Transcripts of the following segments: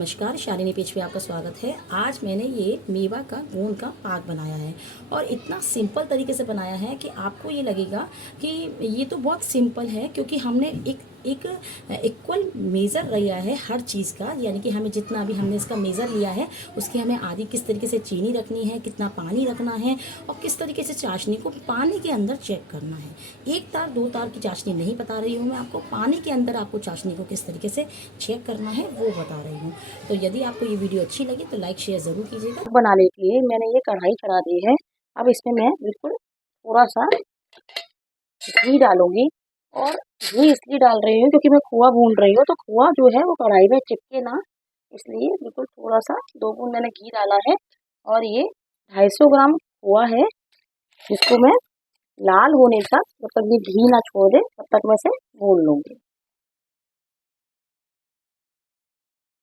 नमस्कार, शालिनी पेज पे आपका स्वागत है। आज मैंने ये मेवा का गोंद का पाक बनाया है और इतना सिंपल तरीके से बनाया है कि आपको ये लगेगा कि ये तो बहुत सिंपल है, क्योंकि हमने एक एक इक्वल मेज़र लिया है हर चीज़ का। यानी कि हमें जितना भी हमने इसका मेज़र लिया है उसकी हमें आधी किस तरीके से चीनी रखनी है, कितना पानी रखना है और किस तरीके से चाशनी को पानी के अंदर चेक करना है। एक तार दो तार की चाशनी नहीं बता रही हूँ मैं आपको, पानी के अंदर आपको चाशनी को किस तरीके से चेक करना है वो बता रही हूँ। तो यदि आपको ये वीडियो अच्छी लगी तो लाइक शेयर ज़रूर कीजिएगा। बनाने के लिए मैंने ये कढ़ाई चढ़ा दी है। अब इसमें मैं बिल्कुल थोड़ा सा घी डालूंगी, और घी इसलिए डाल रही हूँ क्योंकि मैं खोआ भून रही हूँ, तो खोआ जो है वो कढ़ाई में चिपके ना, इसलिए बिल्कुल थोड़ा सा 2 बूंद मैंने घी डाला है। और ये 250 ग्राम खोआ है, जिसको मैं लाल होने तक, जब तक ये घी ना छोड़ दे तब तक मैं इसे भून लूंगी।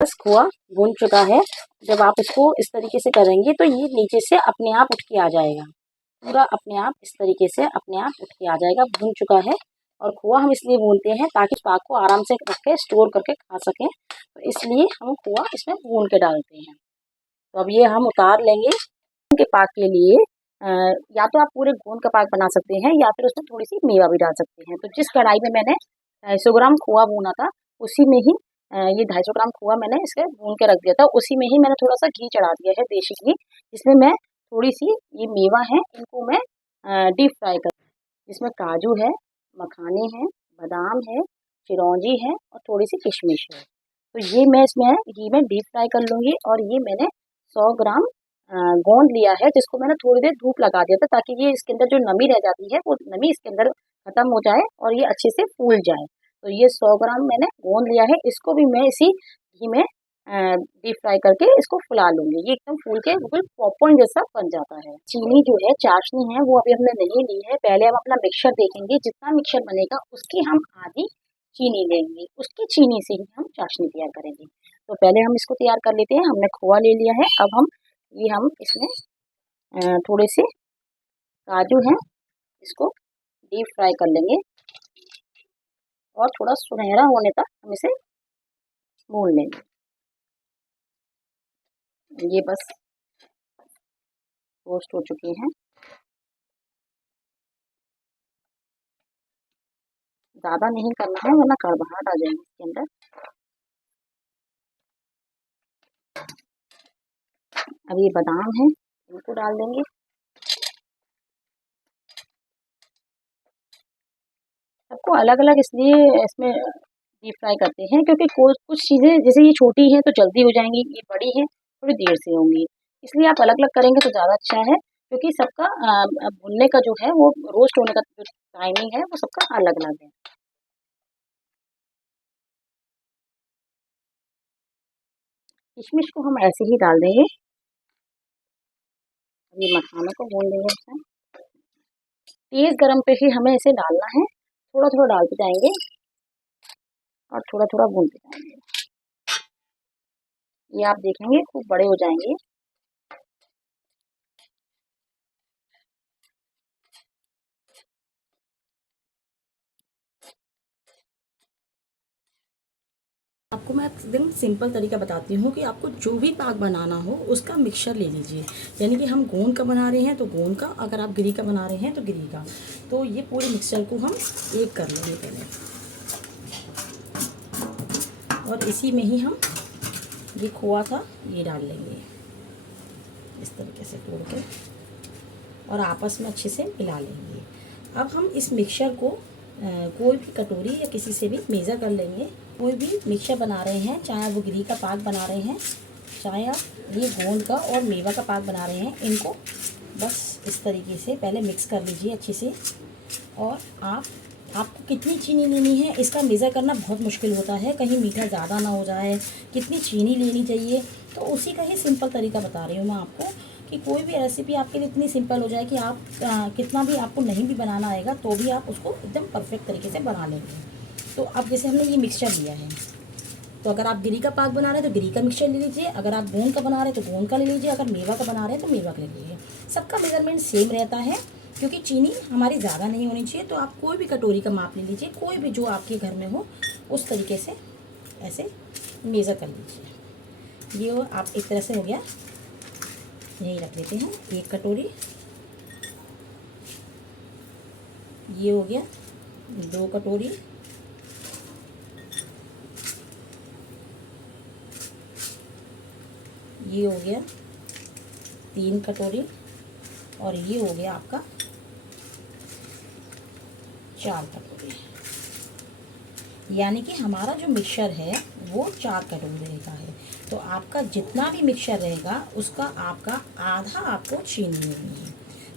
बस खोआ भून चुका है। जब आप इसको इस तरीके से करेंगे तो ये नीचे से अपने आप उठ के आ जाएगा, पूरा अपने आप इस तरीके से अपने आप उठ के आ जाएगा, भून चुका है। और खोआ हम इसलिए भूनते हैं ताकि पाक को आराम से रख के स्टोर करके खा सकें, तो इसलिए हम खोआ इसमें भून के डालते हैं। तो अब ये हम उतार लेंगे। गोंद के पाक के लिए या तो आप पूरे गोंद का पाक बना सकते हैं या फिर उसमें थोड़ी सी मेवा भी डाल सकते हैं। तो जिस कढ़ाई में मैंने 250 ग्राम खोआ भूना था, उसी में ही ये 250 ग्राम खोआ मैंने इसके भून के रख दिया था। उसी में ही मैंने थोड़ा सा घी चढ़ा दिया है, देसी घी, जिसमें मैं थोड़ी सी ये मेवा है इनको मैं डीप फ्राई कर, जिसमें काजू है, मखाने हैं, बादाम है, चिरौंजी है और थोड़ी सी किशमिश है। तो ये मैं इसमें घी में डीप फ्राई कर लूँगी। और ये मैंने 100 ग्राम गोंद लिया है, जिसको मैंने थोड़ी देर धूप लगा दिया था ताकि ये इसके अंदर जो नमी रह जाती है वो नमी इसके अंदर खत्म हो जाए और ये अच्छे से फूल जाए। तो ये 100 ग्राम मैंने गोंद लिया है, इसको भी मैं इसी घी में डीप फ्राई करके इसको फुला लूँगी। ये एकदम फूल के बिल्कुल पॉपकॉर्न जैसा बन जाता है। चीनी जो है, चाशनी है, वो अभी हमने नहीं ली है। पहले हम अपना मिक्सचर देखेंगे, जितना मिक्सचर बनेगा उसकी हम आधी चीनी लेंगे, उसकी चीनी से ही हम चाशनी तैयार करेंगे। तो पहले हम इसको तैयार कर लेते हैं। हमने खोआ ले लिया है। अब हम इसमें थोड़े से काजू हैं, इसको डीप फ्राई कर लेंगे और थोड़ा सुनहरा होने तक हम इसे भून लेंगे। ये बस रोस्ट हो चुके हैं। ज़्यादा नहीं करना है वरना कड़वाहट आ जाएगी इसके अंदर। अब ये बादाम है, इनको डाल देंगे। सबको अलग अलग इसलिए इसमें डीप फ्राई करते हैं क्योंकि कुछ चीज़ें जैसे ये छोटी हैं तो जल्दी हो जाएंगी, ये बड़ी हैं थोड़ी देर से होंगी, इसलिए आप अलग अलग करेंगे तो ज़्यादा अच्छा है। क्योंकि सबका भुनने का जो है वो रोस्ट होने का जो टाइमिंग है वो सबका अलग अलग है। किशमिश को हम ऐसे ही डाल देंगे। ये मखानों को भून लेंगे इसमें। तेज़ गरम पे ही हमें इसे डालना है, थोड़ा थोड़ा डालते जाएंगे और थोड़ा थोड़ा भूनते जाएंगे। ये आप देखेंगे खूब बड़े हो जाएंगे। आपको मैं एकदम सिंपल तरीका बताती हूँ कि आपको जो भी पाक बनाना हो उसका मिक्सचर ले लीजिए। यानी कि हम गोंद का बना रहे हैं तो गोंद का, अगर आप गिरी का बना रहे हैं तो गिरी का। तो ये पूरे मिक्सचर को हम एक कर लेंगे पहले, और इसी में ही हम ये खोआ था ये डाल लेंगे इस तरीके से तोड़ के और आपस में अच्छे से मिला लेंगे। अब हम इस मिक्सचर को कोई भी कटोरी या किसी से भी मेज़र कर लेंगे। कोई भी मिक्सचर बना रहे हैं, चाहे आप वो गिरी का पाक बना रहे हैं, चाहे आप ये गोंद का और मेवा का पाक बना रहे हैं, इनको बस इस तरीके से पहले मिक्स कर लीजिए अच्छे से। और आपको कितनी चीनी लेनी है इसका मेज़र करना बहुत मुश्किल होता है, कहीं मीठा ज़्यादा ना हो जाए, कितनी चीनी लेनी चाहिए, तो उसी का ही सिंपल तरीका बता रही हूँ मैं आपको कि कोई भी रेसिपी आपके लिए इतनी सिंपल हो जाए कि आप कितना भी आपको नहीं भी बनाना आएगा तो भी आप उसको एकदम परफेक्ट तरीके से बना लेंगे। तो अब जैसे हमने ये मिक्सचर लिया है, तो अगर आप गिरी का पाक बना रहे हैं तो गिरी का मिक्सचर ले लीजिए, अगर आप गोंद का बना रहे हैं तो गोंद का ले लीजिए, अगर मेवा का बना रहे हैं तो मेवा का ले लीजिए। सबका मेजरमेंट सेम रहता है क्योंकि चीनी हमारी ज़्यादा नहीं होनी चाहिए। तो आप कोई भी कटोरी का माप ले लीजिए, कोई भी जो आपके घर में हो उस तरीके से ऐसे मेज़र कर लीजिए। ये हो आप एक तरह से हो गया, यही रख लेते हैं 1 कटोरी। ये हो गया 2 कटोरी। ये हो गया 3 कटोरी। और ये हो गया आपका 4 कटोरी। यानी कि हमारा जो मिक्सचर है वो 4 कटोरी का है। तो आपका जितना भी मिक्सचर रहेगा उसका आपका आधा आपको चीनी लेनी है।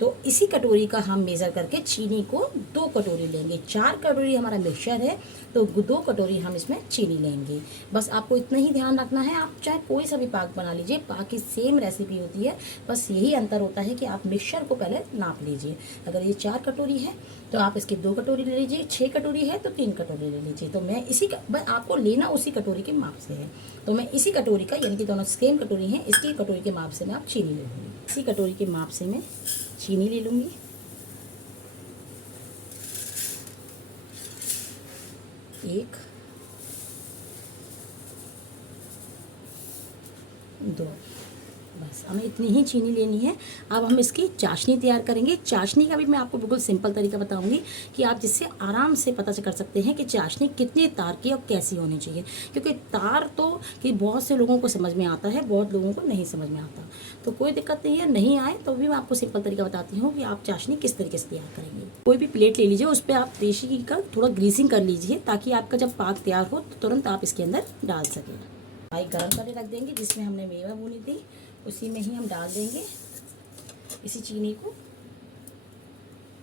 तो इसी कटोरी का हम मेज़र करके चीनी को 2 कटोरी लेंगे। 4 कटोरी हमारा मिक्सचर है तो 2 कटोरी हम इसमें चीनी लेंगे। बस आपको इतना ही ध्यान रखना है। आप चाहे कोई सा भी पाक बना लीजिए, पाक की सेम रेसिपी होती है, बस यही अंतर होता है कि आप मिक्सचर को पहले नाप लीजिए। अगर ये 4 कटोरी है तो आप इसकी 2 कटोरी ले लीजिए, 6 कटोरी है तो 3 कटोरी ले लीजिए। तो मैं आपको लेना उसी कटोरी के माप से है। तो मैं इसी कटोरी का, यानी कि दोनों सेम कटोरी हैं, इसकी कटोरी के माप से मैं आप चीनी ले लूँगी। इसी कटोरी के माप से मैं चीनी ले लूँगी। 1 2, बस हमें इतनी ही चीनी लेनी है। अब हम इसकी चाशनी तैयार करेंगे। चाशनी का भी मैं आपको बिल्कुल सिंपल तरीका बताऊंगी कि आप जिससे आराम से पता कर सकते हैं कि चाशनी कितने तार की और कैसी होनी चाहिए। क्योंकि तार तो कि बहुत से लोगों को समझ में आता है, बहुत लोगों को नहीं समझ में आता। तो कोई दिक्कत नहीं है, नहीं आए तो भी मैं आपको सिंपल तरीका बताती हूँ कि आप चाशनी किस तरीके से तैयार करेंगे। कोई भी प्लेट ले लीजिए, उस पर आप देशी घी का थोड़ा ग्रीसिंग कर लीजिए ताकि आपका जब पाक तैयार हो तो तुरंत आप इसके अंदर डाल सकें। कढ़ाई गर्म करने रख देंगे, जिसमें हमने मेवा भूनी थी उसी में ही हम डाल देंगे इसी चीनी को।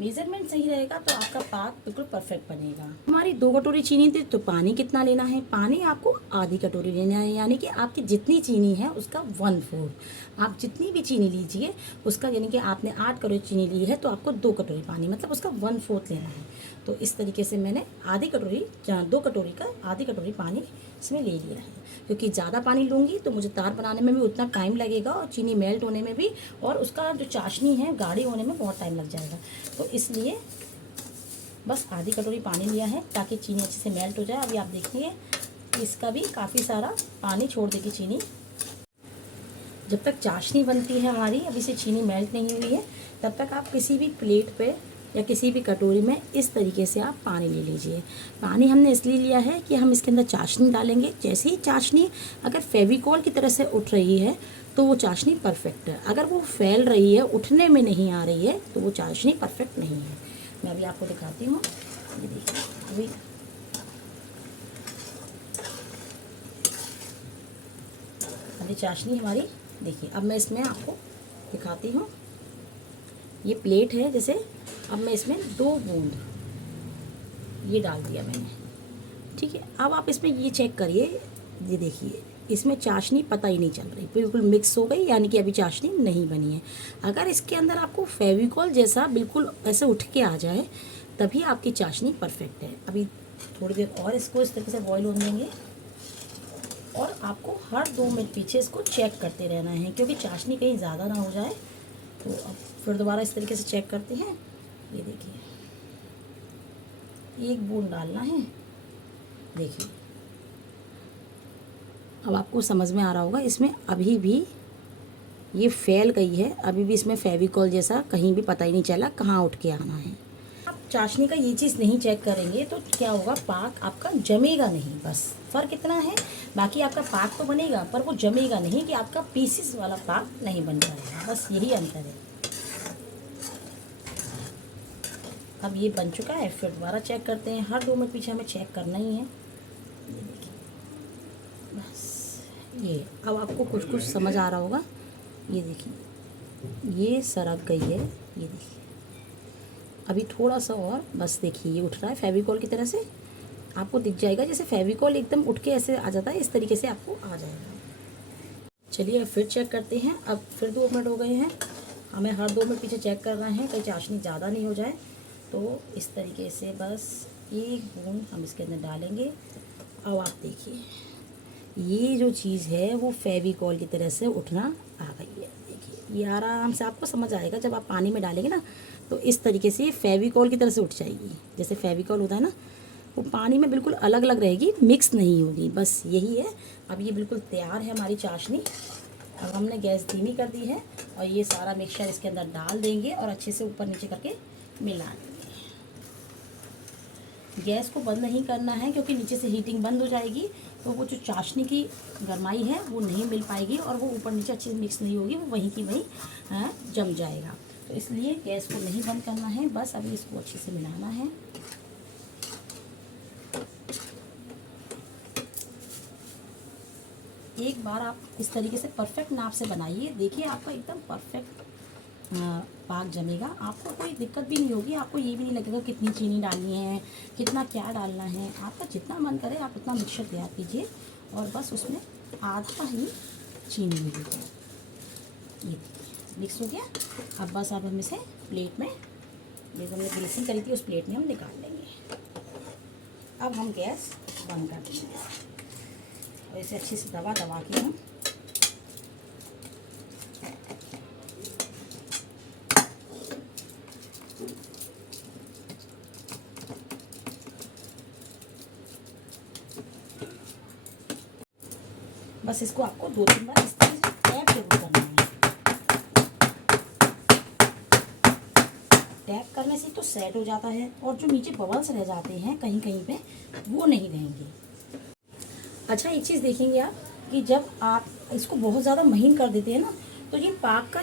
मेज़रमेंट सही रहेगा तो आपका पाक बिल्कुल परफेक्ट बनेगा। हमारी 2 कटोरी चीनी थी, तो पानी कितना लेना है? पानी आपको आधी कटोरी लेना है, यानी कि आपकी जितनी चीनी है उसका 1/4। आप जितनी भी चीनी लीजिए उसका, यानी कि आपने 8 कटोरी चीनी ली है तो आपको 2 कटोरी पानी, मतलब उसका 1/4 लेना है। तो इस तरीके से मैंने 2 कटोरी का आधी कटोरी पानी इसमें ले लिया है। क्योंकि ज़्यादा पानी लूँगी तो मुझे तार बनाने में भी उतना टाइम लगेगा और चीनी मेल्ट होने में भी, और उसका जो चाशनी है गाढ़ी होने में बहुत टाइम लग जाएगा। तो इसलिए बस आधी कटोरी पानी लिया है ताकि चीनी अच्छे से मेल्ट हो जाए। अभी आप देखिए इसका भी काफ़ी सारा पानी छोड़ देगी चीनी। जब तक चाशनी बनती है हमारी, अभी से चीनी मेल्ट नहीं हुई है, तब तक आप किसी भी प्लेट पे या किसी भी कटोरी में इस तरीके से आप पानी ले लीजिए। पानी हमने इसलिए लिया है कि हम इसके अंदर चाशनी डालेंगे। जैसे ही चाशनी अगर फेविकॉल की तरह से उठ रही है तो वो चाशनी परफेक्ट है। अगर वो फैल रही है, उठने में नहीं आ रही है, तो वो चाशनी परफेक्ट नहीं है। मैं अभी आपको दिखाती हूँ। ये देखिए अभी चाशनी हमारी, देखिए अब मैं इसमें आपको दिखाती हूँ। ये प्लेट है जैसे, अब मैं इसमें 2 बूंद ये डाल दिया मैंने, ठीक है। अब आप इसमें ये चेक करिए, ये देखिए इसमें चाशनी पता ही नहीं चल रही, बिल्कुल मिक्स हो गई, यानी कि अभी चाशनी नहीं बनी है। अगर इसके अंदर आपको फेविकॉल जैसा बिल्कुल ऐसे उठ के आ जाए तभी आपकी चाशनी परफेक्ट है। अभी थोड़ी देर और इसको इस तरीके से बॉईल होने देंगे और आपको हर 2 मिनट पीछे इसको चेक करते रहना है, क्योंकि चाशनी कहीं ज़्यादा ना हो जाए। तो अब फिर दोबारा इस तरीके से चेक करते हैं। ये देखिए 1 बूंद डालना है, देखिए अब आपको समझ में आ रहा होगा। इसमें अभी भी ये फैल गई है, अभी भी इसमें फेविकॉल जैसा कहीं भी पता ही नहीं चला कहाँ उठ के आना है। आप चाशनी का ये चीज़ नहीं चेक करेंगे तो क्या होगा, पाक आपका जमेगा नहीं। बस फ़र्क इतना है, बाकी आपका पाक तो बनेगा पर वो जमेगा नहीं, कि आपका पीसेस वाला पाक नहीं बन पाएगा। बस यही अंतर है। अब ये बन चुका है, फिर दोबारा चेक करते हैं। हर 2 मिनट पीछे हमें चेक करना ही है। ये देखिए बस ये, अब आपको कुछ कुछ समझ आ रहा होगा। ये देखिए ये सरक गई है, ये देखिए अभी थोड़ा सा और, बस देखिए ये उठ रहा है फेविकॉल की तरह से। आपको दिख जाएगा जैसे फेविकॉल एकदम उठ के ऐसे आ जाता है, इस तरीके से आपको आ जाएगा। चलिए अब फिर चेक करते हैं। अब फिर 2 मिनट हो गए हैं, हमें हर 2 मिनट पीछे चेक करना है कहीं चाशनी ज़्यादा नहीं हो जाए। तो इस तरीके से बस 1 बूंद हम इसके अंदर डालेंगे। अब आप देखिए ये जो चीज़ है वो फेविकॉल की तरह से उठना आ गई है। देखिए ये आराम से आपको समझ आएगा, जब आप पानी में डालेंगे ना तो इस तरीके से ये फेविकॉल की तरह से उठ जाएगी। जैसे फेविकॉल होता है ना, वो पानी में बिल्कुल अलग अलग रहेगी, मिक्स नहीं होगी। बस यही है। अब ये बिल्कुल तैयार है हमारी चाशनी। अब हमने गैस धीमी कर दी है और ये सारा मिक्सचर इसके अंदर डाल देंगे और अच्छे से ऊपर नीचे करके मिला देंगे। गैस को बंद नहीं करना है क्योंकि नीचे से हीटिंग बंद हो जाएगी तो वो जो चाशनी की गरमाई है वो नहीं मिल पाएगी और वो ऊपर नीचे अच्छे से मिक्स नहीं होगी, वो वहीं की वहीं जम जाएगा। तो इसलिए गैस को नहीं बंद करना है, बस अभी इसको अच्छे से मिलाना है। एक बार आप इस तरीके से परफेक्ट नाप से बनाइए, देखिए आपका एकदम परफेक्ट पाक जमेगा। आपको कोई दिक्कत भी नहीं होगी, आपको ये भी नहीं लगेगा कितनी चीनी डालनी है, कितना क्या डालना है। आपका जितना मन करे आप उतना मिक्सचर तैयार कीजिए और बस उसमें आधा ही चीनी मिलेगी। ये मिक्स हो गया। अब बस अब हम इसे प्लेट में, जैसे हमने ग्रीसिंग करी थी उस प्लेट में हम निकाल लेंगे। अब हम गैस बंद कर देंगे और इसे अच्छे से दबा दबा के हम बस इसको आपको 2-3 बार इस तरह से टैप जरूर करना है। टैप करने से तो सेट हो जाता है और जो नीचे बबल्स रह जाते हैं कहीं कहीं पे वो नहीं रहेंगे। अच्छा एक चीज़ देखेंगे आप कि जब आप इसको बहुत ज़्यादा महीन कर देते हैं ना तो ये पाक का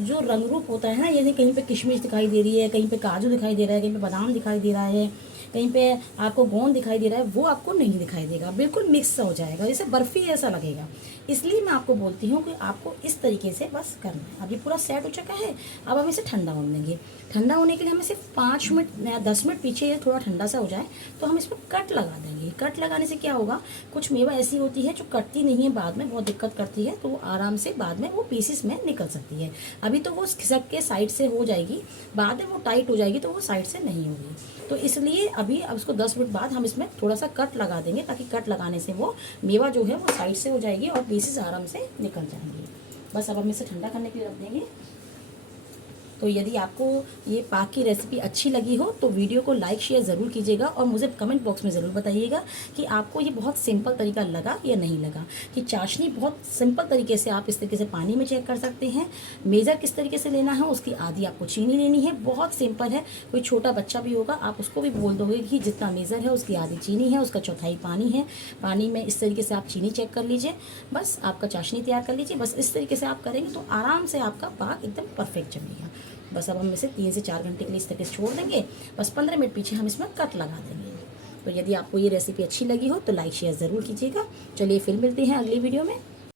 जो रंग रूप होता है ना, जैसे कहीं पे किशमिश दिखाई दे रही है, कहीं पे काजू दिखाई दे रहा है, कहीं पे बादाम दिखाई दे रहा है, कहीं पे आपको गोंद दिखाई दे रहा है, वो आपको नहीं दिखाई देगा, बिल्कुल मिक्स हो जाएगा, जैसे बर्फ़ी ऐसा लगेगा। इसलिए मैं आपको बोलती हूँ कि आपको इस तरीके से बस करना है। अब ये पूरा सेट हो चुका है। अब हम इसे ठंडा होने देंगे। ठंडा होने के लिए हमें सिर्फ 5 मिनट या 10 मिनट पीछे ये थोड़ा ठंडा सा हो जाए तो हम इसमें कट लगा देंगे। कट लगाने से क्या होगा, कुछ मेवा ऐसी होती है जो कटती नहीं है, बाद में बहुत दिक्कत करती है, तो वो आराम से बाद में वो पीसेस में निकल सकती है। अभी तो वो खिसक के साइड से हो जाएगी, बाद में वो टाइट हो जाएगी तो वो साइड से नहीं होगी। तो इसलिए अभी अब उसको 10 मिनट बाद हम इसमें थोड़ा सा कट लगा देंगे ताकि कट लगाने से वो मेवा जो है वो साइड से हो जाएगी और पीसेस आराम से निकल जाएंगे। बस अब हम इसे ठंडा करने के लिए रख देंगे। तो यदि आपको ये पाक की रेसिपी अच्छी लगी हो तो वीडियो को लाइक शेयर ज़रूर कीजिएगा और मुझे कमेंट बॉक्स में ज़रूर बताइएगा कि आपको ये बहुत सिंपल तरीका लगा या नहीं लगा। कि चाशनी बहुत सिंपल तरीके से आप इस तरीके से पानी में चेक कर सकते हैं। मेज़र किस तरीके से लेना है, उसकी आधी आपको चीनी लेनी है, बहुत सिंपल है। कोई छोटा बच्चा भी होगा आप उसको भी बोल दोगे कि जितना मेज़र है उसकी आधी चीनी है, उसका चौथाई पानी है। पानी में इस तरीके से आप चीनी चेक कर लीजिए, बस आपका चाशनी तैयार कर लीजिए। बस इस तरीके से आप करेंगे तो आराम से आपका पाक एकदम परफेक्ट जमेगा। बस अब हम इसे 3 से 4 घंटे के लिए इस तरीके से छोड़ देंगे। बस 15 मिनट पीछे हम इसमें कट लगा देंगे। तो यदि आपको ये रेसिपी अच्छी लगी हो तो लाइक शेयर ज़रूर कीजिएगा। चलिए फिर मिलते हैं अगली वीडियो में।